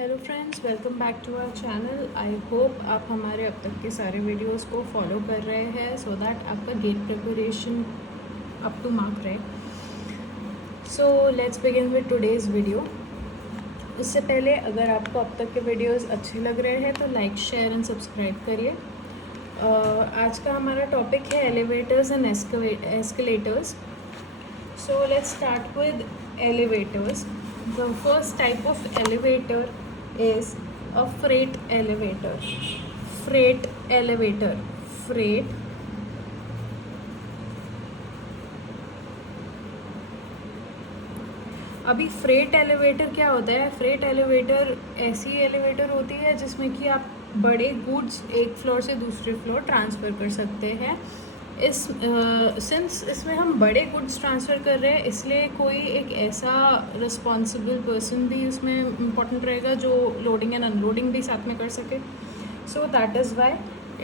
Hello friends, welcome back to our channel. I hope आप हमारे अब तक के सारे वीडियोस को फॉलो कर रहे हैं सो दैट आपका GATE preparation up to mark रहे। So let's begin with today's video. उससे पहले अगर आपको अब तक के वीडियोस अच्छे लग रहे हैं तो लाइक, शेयर एंड सब्सक्राइब करिए। आज का हमारा टॉपिक है elevators and escalators. So let's start with elevators. The first type of elevator is a freight elevator. Freight elevator. Freight. अभी फ्रेट एलिवेटर क्या होता है? फ्रेट एलिवेटर ऐसी एलिवेटर होती है जिसमें कि आप बड़े गुड्स एक फ्लोर से दूसरे फ्लोर ट्रांसफ़र कर सकते हैं। सिंस इसमें हम बड़े गुड्स ट्रांसफ़र कर रहे हैं, इसलिए कोई एक ऐसा रिस्पॉन्सिबल पर्सन भी उसमें इम्पोर्टेंट रहेगा जो लोडिंग एंड अनलोडिंग भी साथ में कर सके। So that is why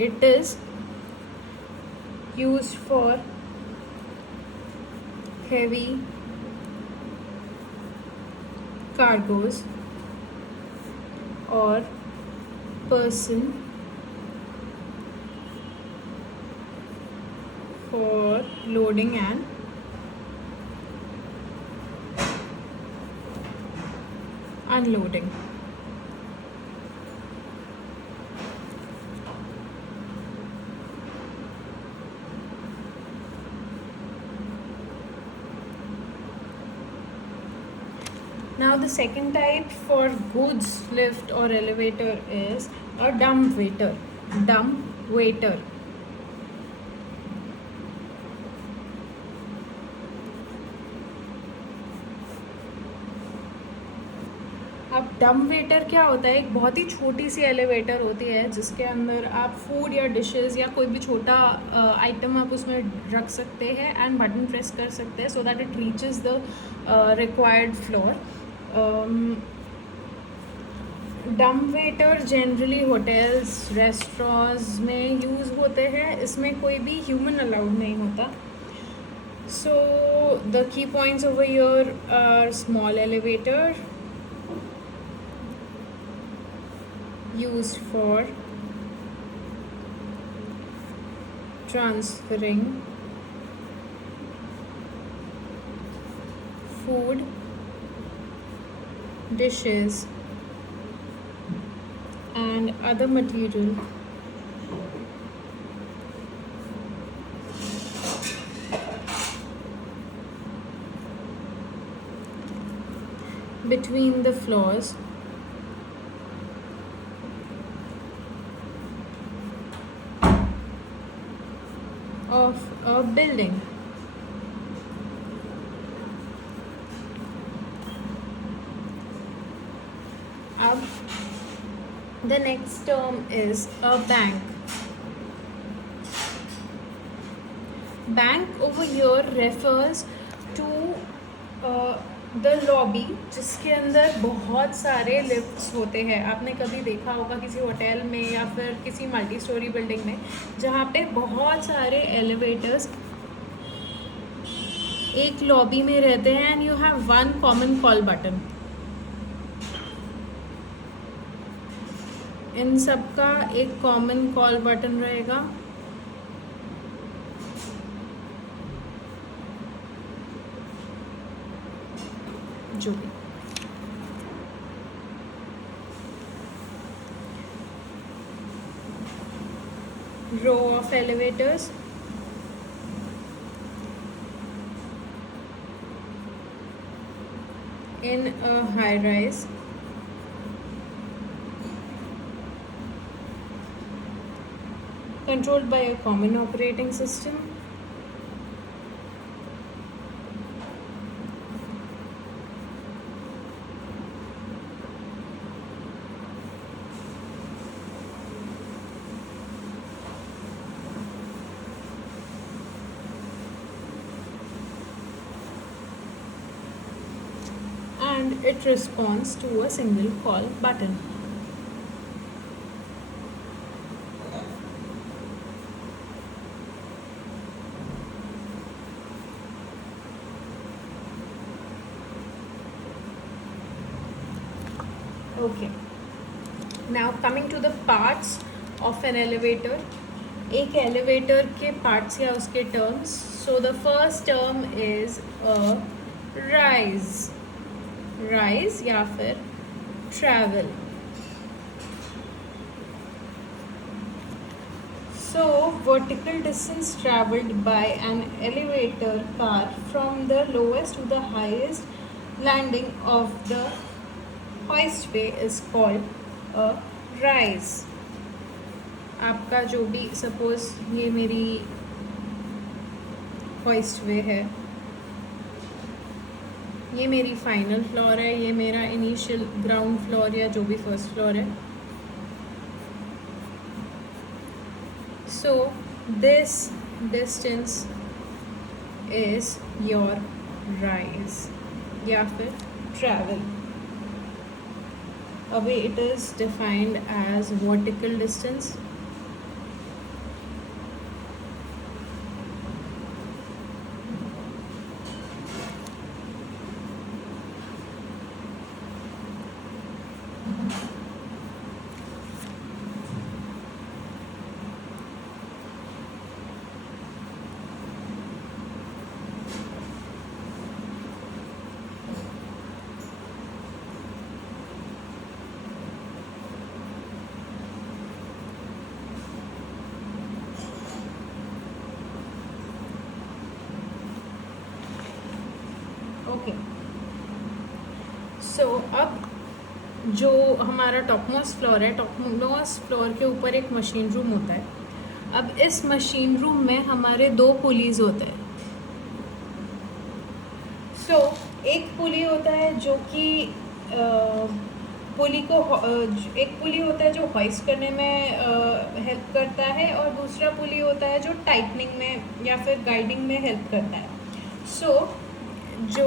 it is used for heavy cargoes or person for loading and unloading. Now the second type for goods lift or elevator is a dumb waiter. Dumb waiter. अब डम waiter क्या होता है? एक बहुत ही छोटी सी elevator होती है जिसके अंदर आप फूड या डिशेस या कोई भी छोटा आइटम आप उसमें रख सकते हैं एंड बटन प्रेस कर सकते हैं so that it reaches the required floor. Dumbwaiter generally hotels, restaurants में यूज़ होते हैं। इसमें कोई भी ह्यूमन अलाउड नहीं होता। So the key points over here are small elevator used for transferring food, dishes and other material between the floors of a building. Ab the next term is a bank. Bank over here refers to the lobby जिसके अंदर बहुत सारे lifts होते हैं। आपने कभी देखा होगा किसी होटल में या फिर किसी मल्टी स्टोरी बिल्डिंग में जहाँ पे बहुत सारे एलिवेटर्स एक लॉबी में रहते हैं and you have one common call button. इन सब का एक कॉमन कॉल बटन रहेगा। जो भी row of elevators, in a high rise, controlled by a common operating system, and it responds to a single call button. Okay. Now coming to the parts of an elevator. एक elevator के parts या उसके terms. So the first term is rise. Rise या फिर travel. So, vertical distance traveled by an elevator car from the lowest to the highest landing of the hoistway is called a rise. आपका जो भी, suppose ये मेरी hoistway है, ये मेरी फाइनल फ्लोर है, ये मेरा इनिशियल ग्राउंड फ्लोर या जो भी फर्स्ट फ्लोर है. So this distance is your rise या फिर travel. अभी it is defined as vertical distance. Okay. So अब जो हमारा टॉप मोस्ट फ्लोर है, टॉप मोस्ट फ्लोर के ऊपर एक मशीन रूम होता है. अब इस मशीन रूम में हमारे 2 पुलीज होते हैं. सो एक पुली होता है जो कि पुली को एक पुली होता है जो हॉइस्ट करने में हेल्प करता है, और दूसरा पुली होता है जो टाइटनिंग में या फिर गाइडिंग में हेल्प करता है. सो जो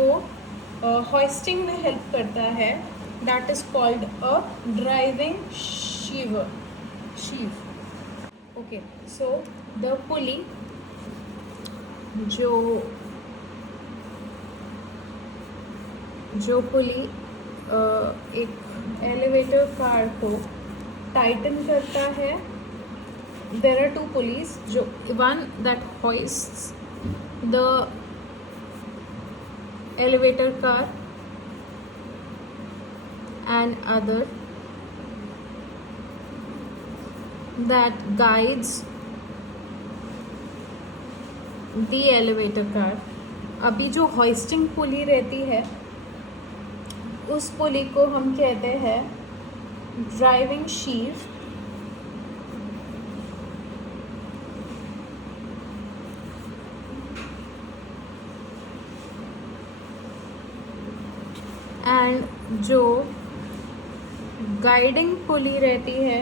हॉइस्टिंग में हेल्प करता है, that is called a driving sheave. Okay. So the pulley जो पुली एक एलिवेटर कार को टाइटन करता है, देयर आर 2 पुलीज, जो one that hoists the elevator car and other that guides the elevator car. अभी जो hoisting पुली रहती है, उस पुली को हम कहते हैं ड्राइविंग शीव. एंड जो गाइडिंग पुली रहती है,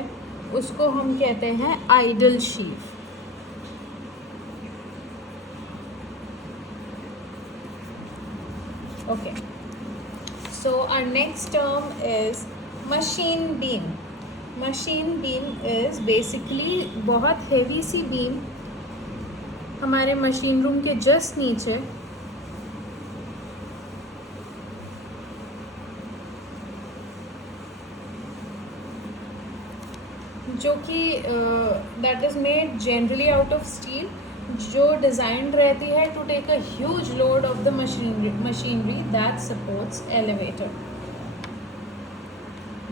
उसको हम कहते हैं idle sheave. Okay. So our next term is machine beam. Machine beam is basically बहुत हेवी सी बीम हमारे मशीन रूम के जस्ट नीचे जो कि that is made generally out of steel, जो डिज़ाइन रहती है to take a huge load of the machinery that supports elevator.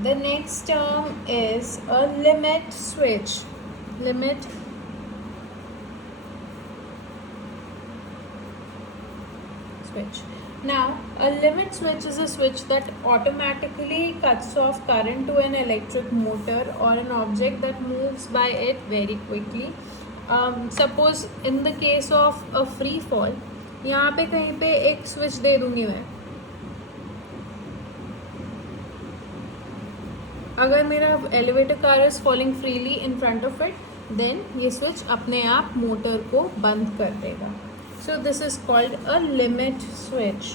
The next term is a limit switch. Limit switch. Now, a limit switch is a switch that automatically cuts off current to an electric motor or an object that moves by it very quickly. Suppose in the case of a free fall, यहाँ पे कहीं पे एक switch दे दूँगी मैं. अगर मेरा elevator car is falling freely in front of it, then ये switch अपने आप मोटर को बंद कर देगा. So this is called a limit switch.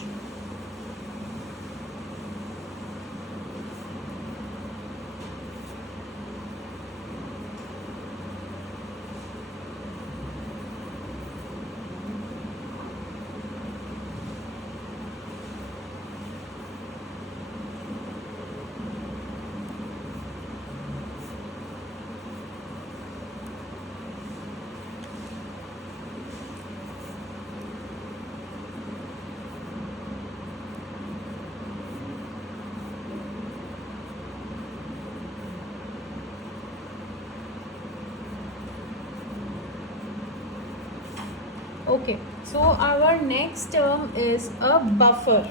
Okay, so our next term is a buffer.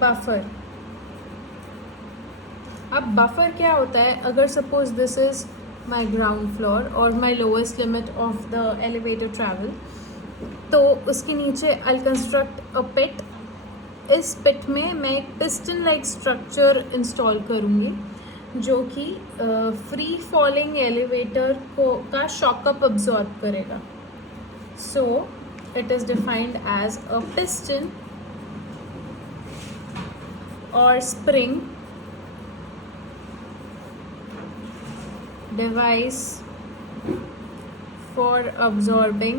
Buffer. अब buffer क्या होता है? अगर suppose this is my ground floor or my lowest limit of the elevator travel, तो उसके नीचे I'll construct a pit. इस पिट में मैं एक पिस्टन लाइक स्ट्रक्चर इंस्टॉल करूँगी जो कि फ्री फॉलिंग एलिवेटर को का शॉकअप अब्जॉर्ब करेगा. So it is defined as a piston और spring device for absorbing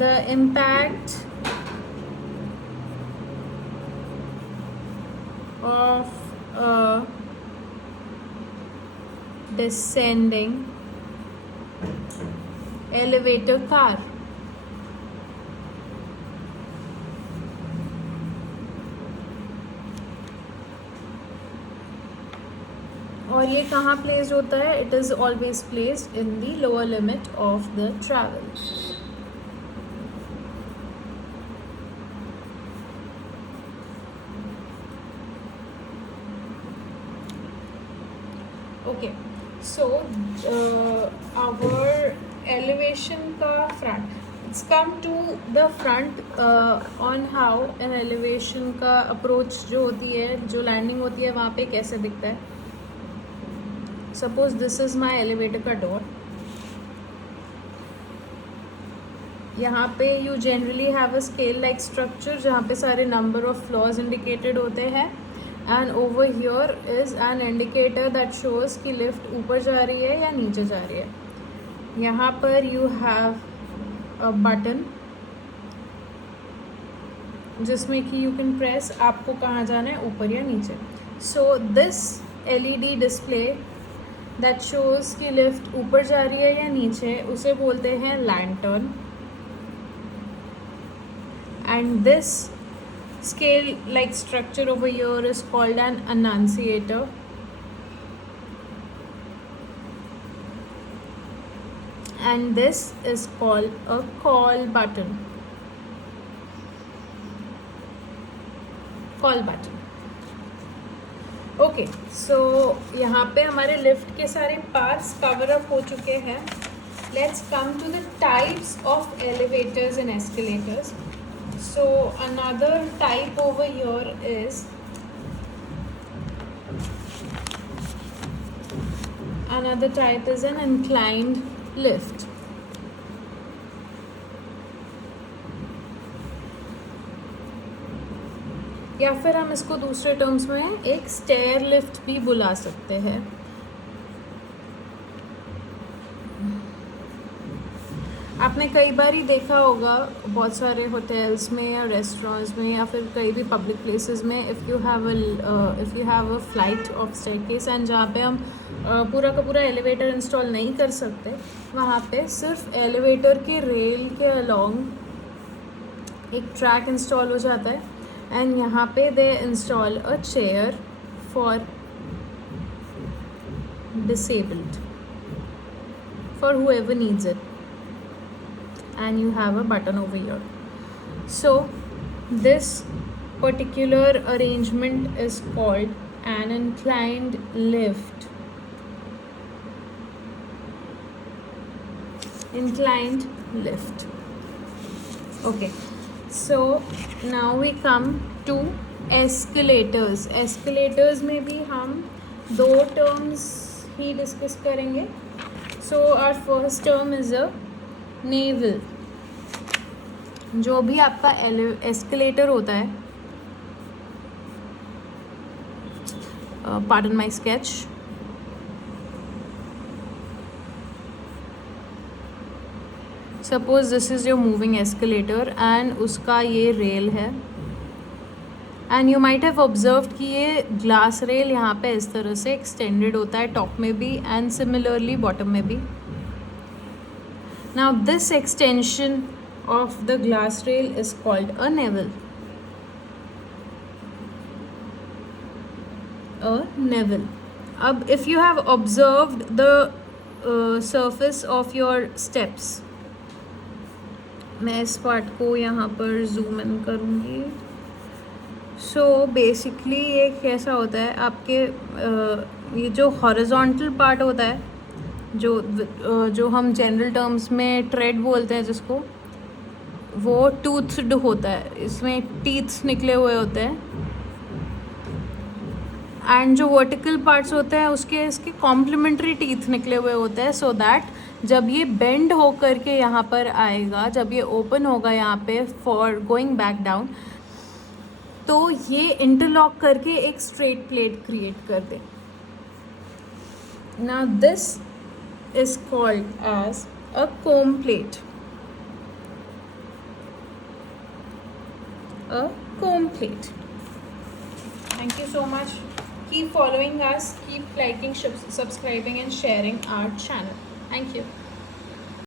the impact of a descending elevator car. और ये कहाँ प्लेस्ड होता है? It is always placed in the lower limit of the travel. Okay, so our elevation का front, it's come to the front on how an elevation का approach जो होती है, जो लैंडिंग होती है वहाँ पे कैसे दिखता है. Suppose this is my elevator का डोर. यहाँ पे you generally have a scale like structure जहाँ पे सारे नंबर ऑफ फ्लोर्स इंडिकेटेड होते हैं. And over here is an indicator that shows कि लिफ्ट ऊपर जा रही है या नीचे जा रही है. यहाँ पर यू हैव अ बटन जिसमें कि यू कैन प्रेस आपको कहाँ जाना है, ऊपर या नीचे. So this LED display that shows कि लिफ्ट ऊपर जा रही है या नीचे, उसे बोलते हैं lantern. And this scale like structure over here is called an annunciator. And this is called a call button. Call button. Okay, so यहाँ पे हमारे लिफ्ट के सारे पार्ट्स कवर अप हो चुके हैं. Let's come to the types of elevators and escalators. So another type over here is an inclined lift. या फिर हम इसको दूसरे टर्म्स में एक स्टेयर लिफ्ट भी बुला सकते हैं. आपने कई बार ही देखा होगा बहुत सारे होटल्स में या रेस्टोरेंट्स में या फिर कई भी पब्लिक प्लेसेस में, if you have a flight of staircase and जहाँ पे हम पूरा का पूरा एलिवेटर इंस्टॉल नहीं कर सकते, वहाँ पे सिर्फ एलिवेटर के रेल के अलॉन्ग एक ट्रैक इंस्टॉल हो जाता है. एंड यहाँ पे they install a chair for disabled, for whoever needs it. And you have a button over here. So this particular arrangement is called an inclined lift. Inclined lift. Okay, so now we come to escalators. Escalators में भी हम दो terms ही discuss करेंगे. So our first term is a naval. जो भी आपका escalator होता है, pardon my sketch, suppose this is your moving escalator and उसका ये रेल है. And you might have observed कि ये ग्लास रेल यहाँ पे इस तरह से एक्सटेंडेड होता है, टॉप में भी एंड सिमिलरली बॉटम में भी. Now this extension of the glass rail is called a newel. A newel. अब if you have observed the surface of your steps. मैं इस पार्ट को यहाँ पर जूम इन करूँगी. सो बेसिकली ये कैसा होता है आपके ये जो हॉरिजॉन्टल पार्ट होता है, जो हम जनरल टर्म्स में ट्रेड बोलते हैं जिसको, वो टूथड होता है. इसमें टीथ्स निकले हुए होते हैं. एंड जो वर्टिकल पार्ट्स होते हैं इसके कॉम्प्लीमेंट्री टीथ निकले हुए होते हैं, सो दैट जब ये बेंड हो करके यहाँ पर आएगा, जब ये ओपन होगा यहाँ पे फॉर गोइंग बैक डाउन, तो ये इंटरलॉक करके एक स्ट्रेट प्लेट क्रिएट कर दे. Now this is called as a comb plate. A comb plate. Thank you so much. Keep following us, keep liking, subscribing and sharing our channel. Thank you.